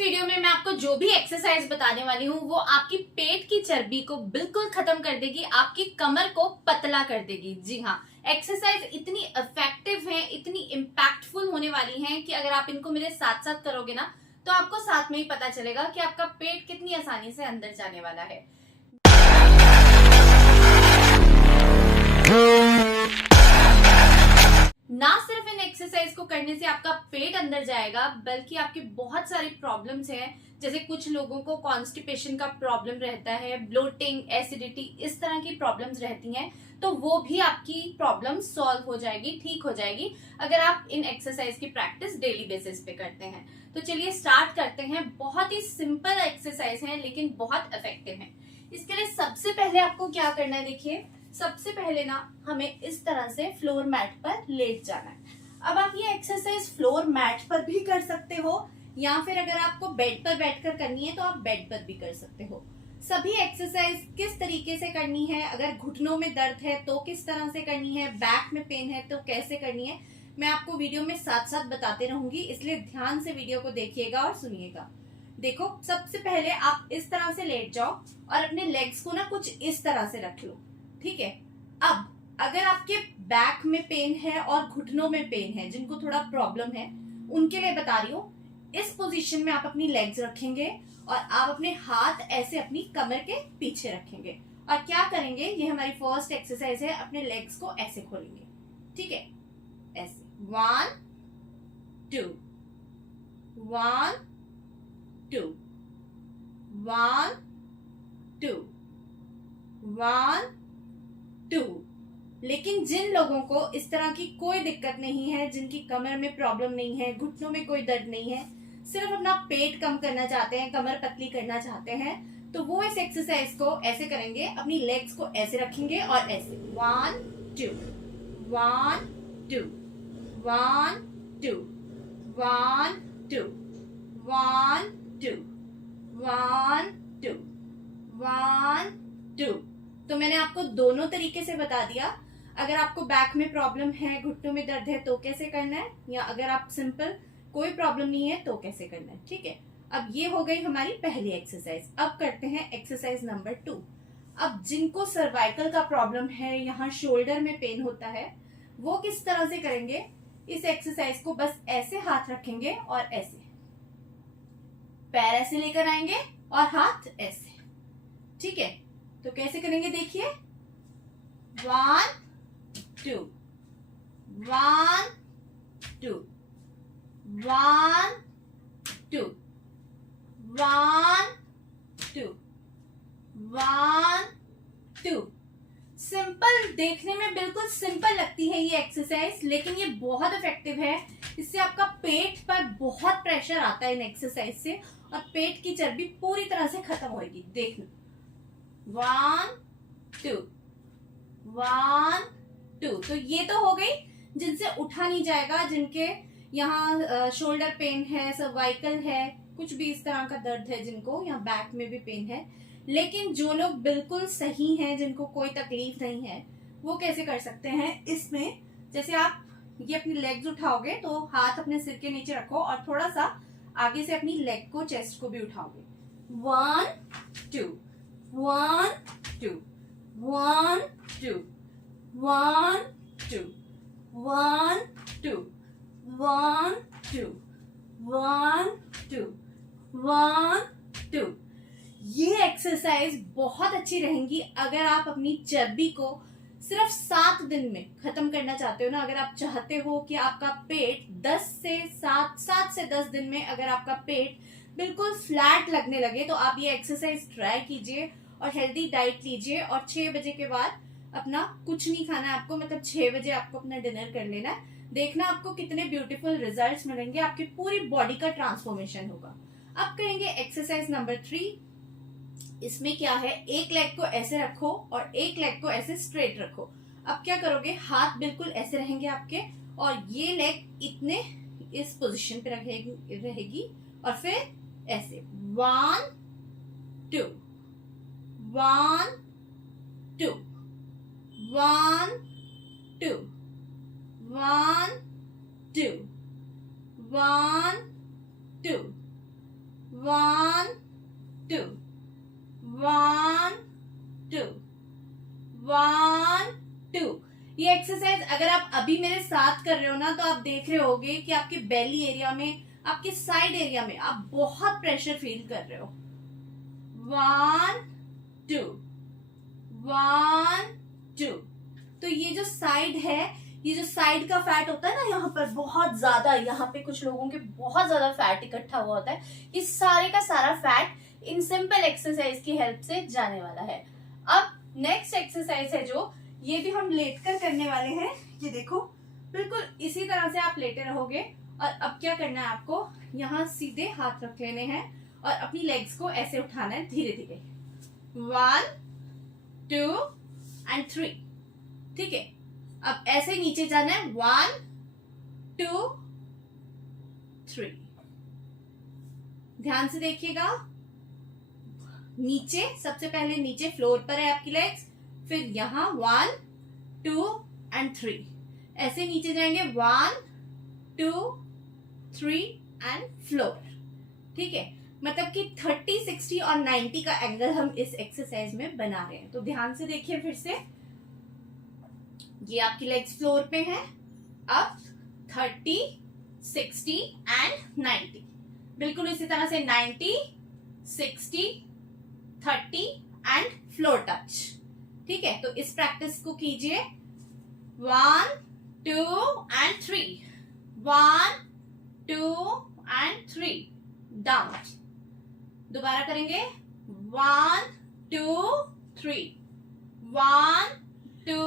Video में मैं आपको जो भी एक्सरसाइज बताने वाली हूँ वो आपकी पेट की चर्बी को बिल्कुल खत्म कर देगी, आपकी कमर को पतला कर देगी। जी हाँ, एक्सरसाइज इतनी इफेक्टिव है, इतनी इम्पैक्टफुल होने वाली हैं कि अगर आप इनको मेरे साथ साथ करोगे ना तो आपको साथ में ही पता चलेगा कि आपका पेट कितनी आसानी से अंदर जाने वाला है। ना सिर्फ इन एक्सरसाइज को करने से आपका पेट अंदर जाएगा, बल्कि आपकी बहुत सारी प्रॉब्लम्स हैं, जैसे कुछ लोगों को कॉन्स्टिपेशन का प्रॉब्लम रहता है, ब्लोटिंग, एसिडिटी, इस तरह की प्रॉब्लम्स रहती हैं, तो वो भी आपकी प्रॉब्लम सॉल्व हो जाएगी, ठीक हो जाएगी अगर आप इन एक्सरसाइज की प्रैक्टिस डेली बेसिस पे करते हैं। तो चलिए स्टार्ट करते हैं। बहुत ही सिंपल एक्सरसाइज है लेकिन बहुत इफेक्टिव है। इसके लिए सबसे पहले आपको क्या करना है, देखिए सबसे पहले ना हमें इस तरह से फ्लोर मैट पर लेट जाना है। अब आप ये एक्सरसाइज फ्लोर मैट पर भी कर सकते हो या फिर अगर आपको बेड पर बैठकर करनी है तो आप बेड पर भी कर सकते हो। सभी एक्सरसाइज किस तरीके से करनी है, अगर घुटनों में दर्द है तो किस तरह से करनी है, बैक में पेन है तो कैसे करनी है, मैं आपको वीडियो में साथ साथ बताते रहूंगी, इसलिए ध्यान से वीडियो को देखिएगा और सुनिएगा। देखो, सबसे पहले आप इस तरह से लेट जाओ और अपने लेग्स को ना कुछ इस तरह से रख लो, ठीक है। अब अगर आपके बैक में पेन है और घुटनों में पेन है, जिनको थोड़ा प्रॉब्लम है, उनके लिए बता रही हूँ, इस पोजीशन में आप अपनी लेग्स रखेंगे और आप अपने हाथ ऐसे अपनी कमर के पीछे रखेंगे और क्या करेंगे, ये हमारी फर्स्ट एक्सरसाइज है, अपने लेग्स को ऐसे खोलेंगे, ठीक है, ऐसे 1 2 1 2 1 2 1 2। लेकिन जिन लोगों को इस तरह की कोई दिक्कत नहीं है, जिनकी कमर में प्रॉब्लम नहीं है, घुटनों में कोई दर्द नहीं है, सिर्फ अपना पेट कम करना चाहते हैं, कमर पतली करना चाहते हैं, तो वो इस एक्सरसाइज को ऐसे करेंगे, अपनी लेग्स को ऐसे रखेंगे और ऐसे 1 2 1 2 1 2 1 2 1 2 1 2 1 2। तो मैंने आपको दोनों तरीके से बता दिया। अगर आपको बैक में प्रॉब्लम है, घुटनों में दर्द है तो कैसे करना है, या अगर आप सिंपल कोई प्रॉब्लम नहीं है तो कैसे करना है, ठीक है। अब ये हो गई हमारी पहली एक्सरसाइज। अब करते हैं एक्सरसाइज नंबर 2। अब जिनको सर्वाइकल का प्रॉब्लम है, यहाँ शोल्डर में पेन होता है, वो किस तरह से करेंगे, इस एक्सरसाइज को बस ऐसे हाथ रखेंगे और ऐसे पैर ऐसे लेकर आएंगे और हाथ ऐसे, ठीक है। तो कैसे करेंगे, देखिए 1 2 1 2 1 2 1 2 1 2। सिंपल, देखने में बिल्कुल सिंपल लगती है ये एक्सरसाइज, लेकिन ये बहुत इफेक्टिव है। इससे आपका पेट पर बहुत प्रेशर आता है इन एक्सरसाइज से और पेट की चर्बी पूरी तरह से खत्म होगी। देखना 1 2 1 2। तो ये तो हो गई जिनसे उठा नहीं जाएगा, जिनके यहाँ शोल्डर पेन है, सर्वाइकल है, कुछ भी इस तरह का दर्द है, जिनको यहाँ बैक में भी पेन है। लेकिन जो लोग बिल्कुल सही हैं, जिनको कोई तकलीफ नहीं है, वो कैसे कर सकते हैं, इसमें जैसे आप ये अपनी लेग्स उठाओगे तो हाथ अपने सिर के नीचे रखो और थोड़ा सा आगे से अपनी लेग को, चेस्ट को भी उठाओगे। 1 2 1 2 1 2 1 2 1 2 1 2 1 2 1 2। ये एक्सरसाइज बहुत अच्छी रहेंगी अगर आप अपनी चर्बी को सिर्फ 7 दिन में खत्म करना चाहते हो ना। अगर आप चाहते हो कि आपका पेट 7 से 10 दिन में अगर आपका पेट बिल्कुल फ्लैट लगने लगे, तो आप ये एक्सरसाइज ट्राई कीजिए और हेल्दी डाइट लीजिए और 6 बजे के बाद अपना कुछ नहीं खाना है आपको, मतलब 6 बजे आपको अपना डिनर कर लेना है। देखना आपको कितने ब्यूटीफुल रिजल्ट्स मिलेंगे, आपकी पूरी बॉडी का ट्रांसफॉर्मेशन होगा। अब करेंगे एक्सरसाइज नंबर 3। इसमें क्या है, एक लेग को ऐसे रखो और एक लेग को ऐसे स्ट्रेट रखो। अब क्या करोगे, हाथ बिल्कुल ऐसे रहेंगे आपके और ये लेग इतने इस पोजीशन पे रहेगी और फिर ऐसे 1 2 1 2 1 2 1 2 1 2 2 1 2 1 2। ये एक्सरसाइज अगर आप अभी मेरे साथ कर रहे हो ना, तो आप देख रहे होगे कि आपके बेली एरिया में, आपके साइड एरिया में आप बहुत प्रेशर फील कर रहे हो। 1 2 1 2। तो ये जो साइड है, ये जो साइड का फैट होता है ना, यहाँ पर बहुत ज्यादा, यहाँ पे कुछ लोगों के बहुत ज्यादा फैट इकट्ठा हुआ होता है, ये सारे का सारा फैट इन सिंपल एक्सरसाइज की हेल्प से जाने वाला है। अब नेक्स्ट एक्सरसाइज है जो, ये भी हम लेटकर करने वाले हैं। ये देखो, बिल्कुल इसी तरह से आप लेटे रहोगे और अब क्या करना है आपको, यहाँ सीधे हाथ रख लेने हैं और अपनी लेग्स को ऐसे उठाना है धीरे धीरे। 1 2 एंड 3। ठीक है, अब ऐसे नीचे जाना है। 1 2 3। ध्यान से देखिएगा, नीचे सबसे पहले नीचे फ्लोर पर है आपकी लेग्स, फिर यहां 1 2 एंड 3 ऐसे नीचे जाएंगे। 1 2 3 एंड फ्लोर। ठीक है, मतलब कि 30 60 और 90 का एंगल हम इस एक्सरसाइज में बना रहे हैं। तो ध्यान से देखिए फिर से, ये आपकी लेग्स फ्लोर पे हैं। अब 30 60 एंड 90, बिल्कुल इसी तरह से 90 60 30 एंड फ्लोर टच। ठीक है, तो इस प्रैक्टिस को कीजिए। 1 2 एंड 3, 1 2 एंड 3 डाउन। दोबारा करेंगे। 1 2 3, 1 2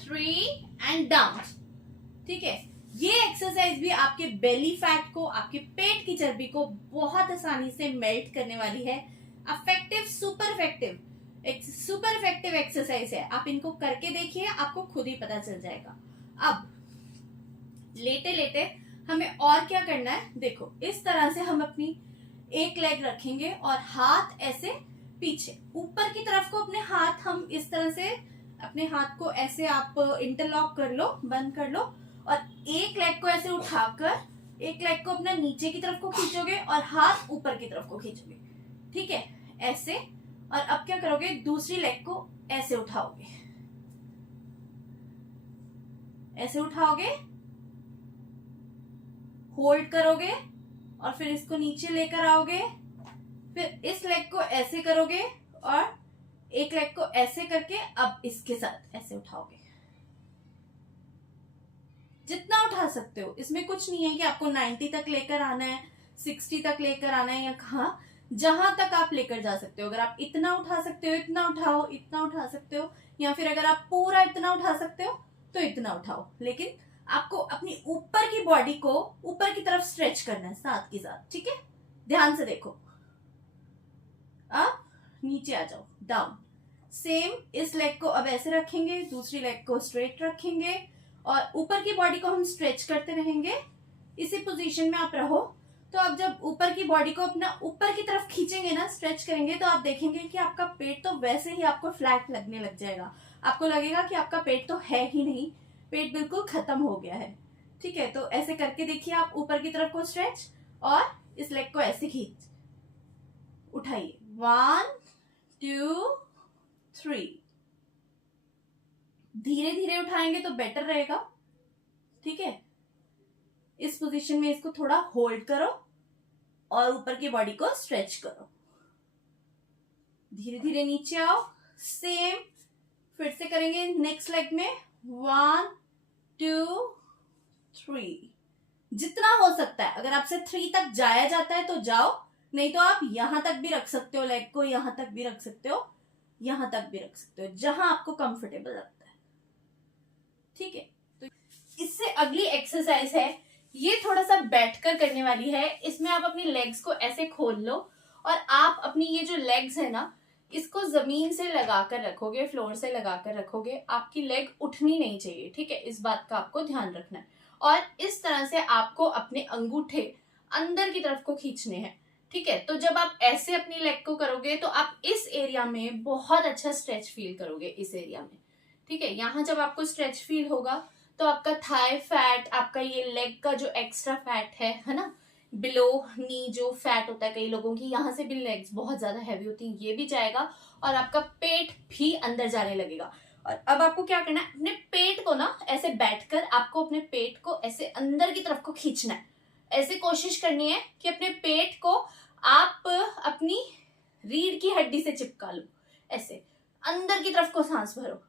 3 एंड डाउन। ठीक है, ये एक्सरसाइज भी आपके बेली फैट को, आपके पेट की चर्बी को बहुत आसानी से मेल्ट करने वाली है। अफेक्टिव, सुपर इफेक्टिव एक्सरसाइज है। आप इनको करके देखिए, आपको खुद ही पता चल जाएगा। अब लेटे लेटे हमें और क्या करना है, देखो इस तरह से हम अपनी एक लेग रखेंगे और हाथ ऐसे पीछे ऊपर की तरफ को, अपने हाथ हम इस तरह से, अपने हाथ को ऐसे आप इंटरलॉक कर लो, बंद कर लो, और एक लेग को ऐसे उठाकर, एक लेग को अपना नीचे की तरफ को खींचोगे और हाथ ऊपर की तरफ को खींचोगे। ठीक है, ऐसे। और अब क्या करोगे, दूसरी लेग को ऐसे उठाओगे, ऐसे उठाओगे, होल्ड करोगे और फिर इसको नीचे लेकर आओगे, फिर इस लेग को ऐसे करोगे और एक लेग को ऐसे करके अब इसके साथ ऐसे उठाओगे। जितना उठा सकते हो, इसमें कुछ नहीं है कि आपको 90 तक लेकर आना है, 60 तक लेकर आना है, या कहा जहां तक आप लेकर जा सकते हो। अगर आप इतना उठा सकते हो इतना उठाओ, इतना उठा सकते हो, या फिर अगर आप पूरा इतना उठा सकते हो तो इतना उठाओ। लेकिन आपको अपनी ऊपर की बॉडी को ऊपर की तरफ स्ट्रेच करना है साथ के साथ। ठीक है, ध्यान से देखो। अब नीचे आ जाओ, डाउन। सेम इस लेग को अब ऐसे रखेंगे, दूसरी लेग को स्ट्रेट रखेंगे और ऊपर की बॉडी को हम स्ट्रेच करते रहेंगे। इसी पोजीशन में आप रहो। तो अब जब ऊपर की बॉडी को अपना ऊपर की तरफ खींचेंगे ना, स्ट्रेच करेंगे, तो आप देखेंगे कि आपका पेट तो वैसे ही आपको फ्लैट लगने लग जाएगा। आपको लगेगा कि आपका पेट तो है ही नहीं, पेट बिल्कुल खत्म हो गया है। ठीक है, तो ऐसे करके देखिए आप, ऊपर की तरफ को स्ट्रेच और इस लेग को ऐसे खींच उठाइए। 1 2 3। धीरे धीरे उठाएंगे तो बेटर रहेगा। ठीक है, इस पोजीशन में इसको थोड़ा होल्ड करो और ऊपर की बॉडी को स्ट्रेच करो। धीरे धीरे नीचे आओ। सेम फिर से करेंगे नेक्स्ट लेग में। 1 2 3। जितना हो सकता है, अगर आपसे 3 तक जाया जाता है तो जाओ, नहीं तो आप यहां तक भी रख सकते हो, लेग को यहां तक भी रख सकते हो, यहां तक भी रख सकते हो, जहां आपको कंफर्टेबल लगता है। ठीक है, तो इससे अगली एक्सरसाइज है, ये थोड़ा सा बैठकर करने वाली है। इसमें आप अपनी लेग्स को ऐसे खोल लो और आप अपनी ये जो लेग्स है ना, इसको जमीन से लगाकर रखोगे, फ्लोर से लगाकर रखोगे। आपकी लेग उठनी नहीं चाहिए। ठीक है, इस बात का आपको ध्यान रखना है। और इस तरह से आपको अपने अंगूठे अंदर की तरफ को खींचने हैं। ठीक है, तो जब आप ऐसे अपनी लेग को करोगे तो आप इस एरिया में बहुत अच्छा स्ट्रेच फील करोगे, इस एरिया में। ठीक है, यहाँ जब आपको स्ट्रेच फील होगा तो आपका थाई फैट, आपका ये लेग का जो एक्स्ट्रा फैट है ना, बिलो नी जो फैट होता है कई लोगों की, यहाँ से भी लेग्स बहुत ज्यादा हैवी होती हैं, ये भी जाएगा और आपका पेट भी अंदर जाने लगेगा। और अब आपको क्या करना है, अपने पेट को ना ऐसे बैठकर आपको अपने पेट को ऐसे अंदर की तरफ को खींचना है। ऐसे कोशिश करनी है कि अपने पेट को आप अपनी रीढ़ की हड्डी से चिपका लो, ऐसे अंदर की तरफ को सांस भरो।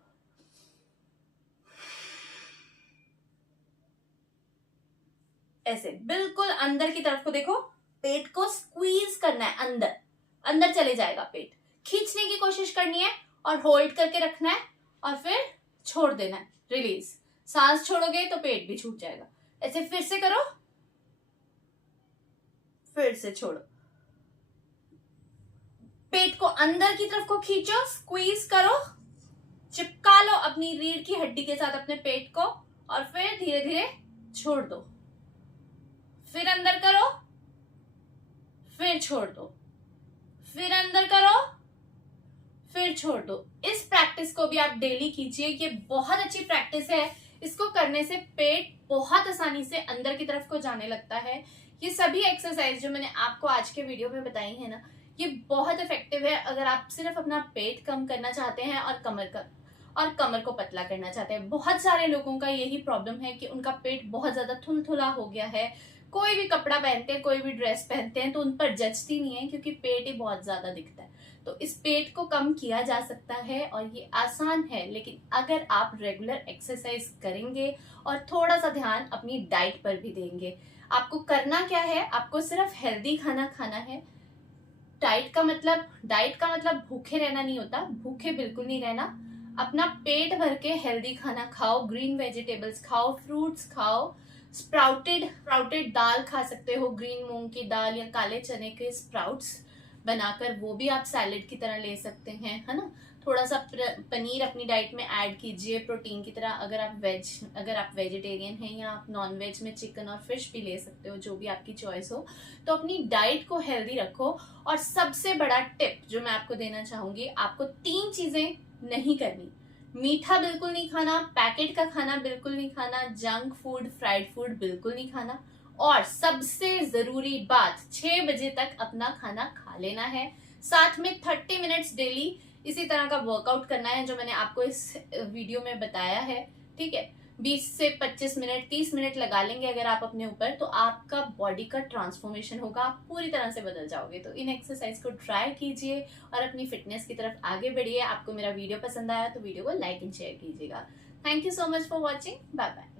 ऐसे बिल्कुल अंदर की तरफ को देखो, पेट को स्क्वीज करना है, अंदर अंदर चले जाएगा पेट। खींचने की कोशिश करनी है और होल्ड करके रखना है और फिर छोड़ देना है, रिलीज। सांस छोड़ोगे तो पेट भी छूट जाएगा। ऐसे फिर से करो, फिर से छोड़ो। पेट को अंदर की तरफ को खींचो, स्क्वीज करो, चिपका लो अपनी रीढ़ की हड्डी के साथ अपने पेट को और फिर धीरे धीरे छोड़ दो। फिर अंदर करो, फिर छोड़ दो, फिर अंदर करो, फिर छोड़ दो। इस प्रैक्टिस को भी आप डेली कीजिए, ये बहुत अच्छी प्रैक्टिस है। इसको करने से पेट बहुत आसानी से अंदर की तरफ को जाने लगता है। ये सभी एक्सरसाइज जो मैंने आपको आज के वीडियो में बताई है ना, ये बहुत इफेक्टिव है अगर आप सिर्फ अपना पेट कम करना चाहते हैं और कमर को पतला करना चाहते हैं। बहुत सारे लोगों का यही प्रॉब्लम है कि उनका पेट बहुत ज्यादा थुलथुला हो गया है। कोई भी कपड़ा पहनते हैं, कोई भी ड्रेस पहनते हैं तो उन पर जचती नहीं है क्योंकि पेट ही बहुत ज्यादा दिखता है। तो इस पेट को कम किया जा सकता है और ये आसान है, लेकिन अगर आप रेगुलर एक्सरसाइज करेंगे और थोड़ा सा ध्यान अपनी डाइट पर भी देंगे। आपको करना क्या है, आपको सिर्फ हेल्दी खाना खाना है। डाइट का मतलब भूखे रहना नहीं होता, भूखे बिल्कुल नहीं रहना। अपना पेट भर के हेल्दी खाना खाओ, ग्रीन वेजिटेबल्स खाओ, फ्रूट्स खाओ, स्प्राउटेड दाल खा सकते हो, ग्रीन मूंग की दाल या काले चने के स्प्राउट्स बनाकर वो भी आप सैलेड की तरह ले सकते हैं, है ना। थोड़ा सा पनीर अपनी डाइट में ऐड कीजिए प्रोटीन की तरह। अगर आप वेजिटेरियन हैं या आप नॉन वेज में चिकन और फिश भी ले सकते हो, जो भी आपकी चॉइस हो। तो अपनी डाइट को हेल्दी रखो। और सबसे बड़ा टिप जो मैं आपको देना चाहूंगी, आपको 3 चीजें नहीं करनी। मीठा बिल्कुल नहीं खाना, पैकेट का खाना बिल्कुल नहीं खाना, जंक फूड फ्राइड फूड बिल्कुल नहीं खाना, और सबसे जरूरी बात 6 बजे तक अपना खाना खा लेना है। साथ में 30 मिनट्स डेली इसी तरह का वर्कआउट करना है जो मैंने आपको इस वीडियो में बताया है, ठीक है। 20 से 25 मिनट 30 मिनट लगा लेंगे अगर आप अपने ऊपर, तो आपका बॉडी का ट्रांसफॉर्मेशन होगा, आप पूरी तरह से बदल जाओगे। तो इन एक्सरसाइज को ट्राई कीजिए और अपनी फिटनेस की तरफ आगे बढ़िए। आपको मेरा वीडियो पसंद आया तो वीडियो को लाइक एंड शेयर कीजिएगा। Thank you so much for watching. Bye bye.